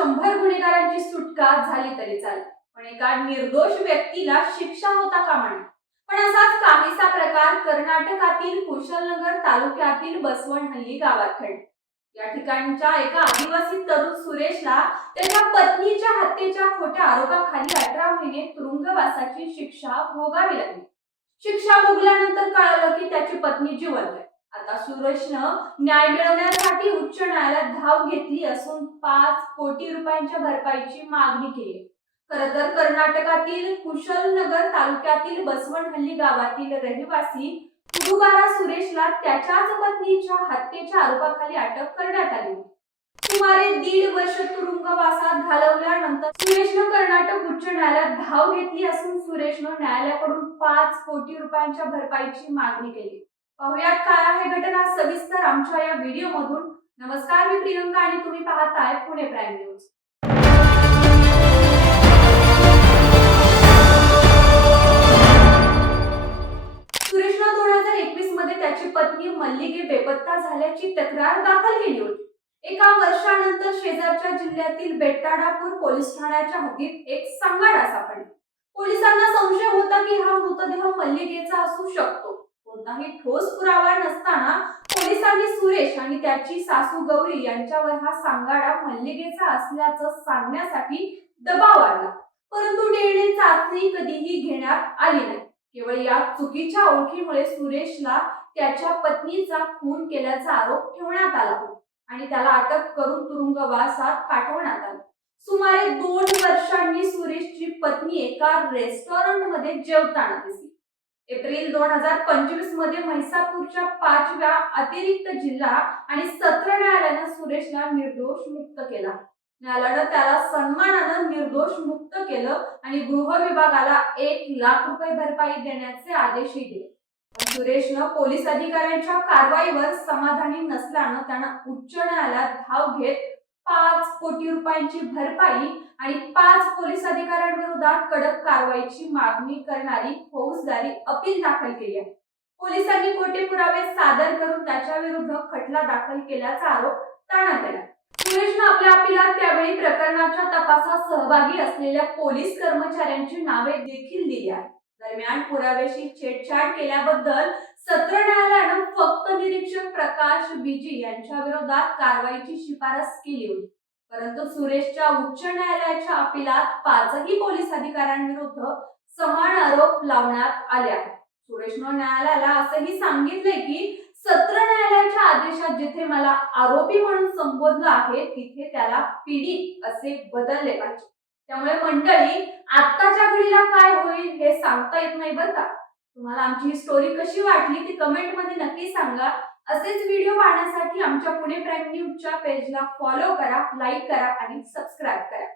शंभर गुन्हेगारांची सुटका झाली तरी चालेल. पण एका निर्दोष व्यक्तीला शिक्षा होता कामा नये पण असाच काहीसा प्रकार कर्नाटकातील कुशलनगर तालुक्यातील बसवणहल्ली गावात घडला. या ठिकाणच्या एका आदिवासी तरुण सुरेशला त्याच्या पत्नीच्या हत्येच्या खोट्या आरोपाखाली अठरा महिने तुरुंगवासाची शिक्षा भोगावी लागली. शिक्षा भोगल्यानंतर कळालं की त्याची पत्नी जिवंत आहे. आता सुरेशनं न्याय मिळवण्यासाठी उच्च न्यायालयात धाव घेतली असून पाच कोटी रुपयांच्या भरपाईची मागणी केली. खर तर कर्नाटकातील कुशलनगर तालुक्यातील बसवणहल्ली गावातील रहिवासी गुरुवारा सुरेशला त्याच्याच पत्नीच्या हत्येच्या आरोपाखाली अटक करण्यात आली. सुमारे दीड वर्ष तुरुंगवासात घालवल्यानंतर सुरेशनं कर्नाटक उच्च न्यायालयात धाव घेतली असून सुरेशनं न्यायालयाकडून पाच कोटी रुपयांच्या भरपाईची मागणी केली. पाहुयात काय आहे घटना सविस्तर आमच्या या व्हिडिओ मधून. नमस्कार मी प्रियंका आणि तुम्ही पाहताय पुणे प्राईम न्यूज सुरेशनं दोन हजार एकवीसमध्ये त्याची पत्नी मल्लिके बेपत्ता झाल्याची तक्रार दाखल केली होती. एका वर्षानंतर शेजारच्या जिल्ह्यातील बेट्टाडापूर पोलीस ठाण्याच्या हद्दीत एक सांगाडा सापडला. पोलिसांना संशय होता की हा मृतदेह मल्लिकेचा असू शकतो. कोणताही ठोस पुरावा नसताना पोलिसांनी सुरेश आणि त्याची सासू गौरी यांच्यावर हा सांगाडा मल्लिकेचा असल्याचं सांगण्यासाठी दबाव आणला. परंतु डीएनए चाचणी कधीही घेण्यात आली नाही. केवळ या चुकीच्या ओळखीमुळे सुरेशला त्याच्या पत्नीचा खून केल्याचा आरोप ठेवण्यात आला. आणि त्याला अटक करून तुरुंगवासात पाठवण्यात आलं. सुमारे दोन वर्षांनी सुरेशची पत्नी एका रेस्टॉरंटमध्ये जेवताना दिसली. एप्रिल दोन हजार पंचवीसमध्ये म्हैसापूरच्या पाचव्या अतिरिक्त जिल्हा आणि सत्र न्यायालयानं सुरेशला निर्दोष मुक्त केला. न्यायालयानं त्याला सन्मानानं निर्दोष मुक्त केलं आणि गृह विभागाला एक लाख रुपये भरपाई देण्याचे आदेशही दिले. सुरेशनं पोलीस अधिकाऱ्यांच्या कारवाईवर समाधानी नसल्यानं त्यानं उच्च न्यायालयात धाव घेत पाच कोटी रुपयांची भरपाई आणि पाच पोलीस अधिकाऱ्यांविरोधात कडक कारवाईची मागणी करणारी फौजदारी अपील दाखल केली आहे. पोलिसांनी खोटे पुरावे सादर करून त्याच्या विरुद्ध खटला दाखल केल्याचा आरोप करण्यात आला. सुरेशनं आपल्या अपिलात त्यावेळी प्रकरणाच्या तपासात सहभागी असलेल्या पोलीस कर्मचाऱ्यांची नावे देखील दिली आहेत. दरम्यान पुराव्याशी छेडछाड केल्याबद्दल सत्र न्यायालयानं फक्त निरीक्षक प्रकाश बीजी यांच्या विरोधात कारवाईची शिफारस केली होती. परंतु सुरेशच्या उच्च न्यायालयाच्या अपिलात पाचही पोलीस अधिकाऱ्यांविरुद्ध समान आरोप लावण्यात आले आहेत. सुरेशनं न्यायालयाला असंही सांगितले की सत्र न्यायालयाच्या आदेशात जिथे मला आरोपी म्हणून संबोधलं आहे तिथे त्याला पीडित असे बदलले पाहिजे. त्यामुळे मंडळी आत्ताच्या घडीला काय होईल हे सांगता येत नाही बरं का? तुम्हाला आमची ही स्टोरी कशी वाटली ती कमेंटमध्ये नक्की सांगा. असेच व्हिडिओ पाहण्यासाठी आमच्या पुणे प्राईम न्यूजच्या पेजला फॉलो करा लाईक करा आणि सबस्क्राईब करा.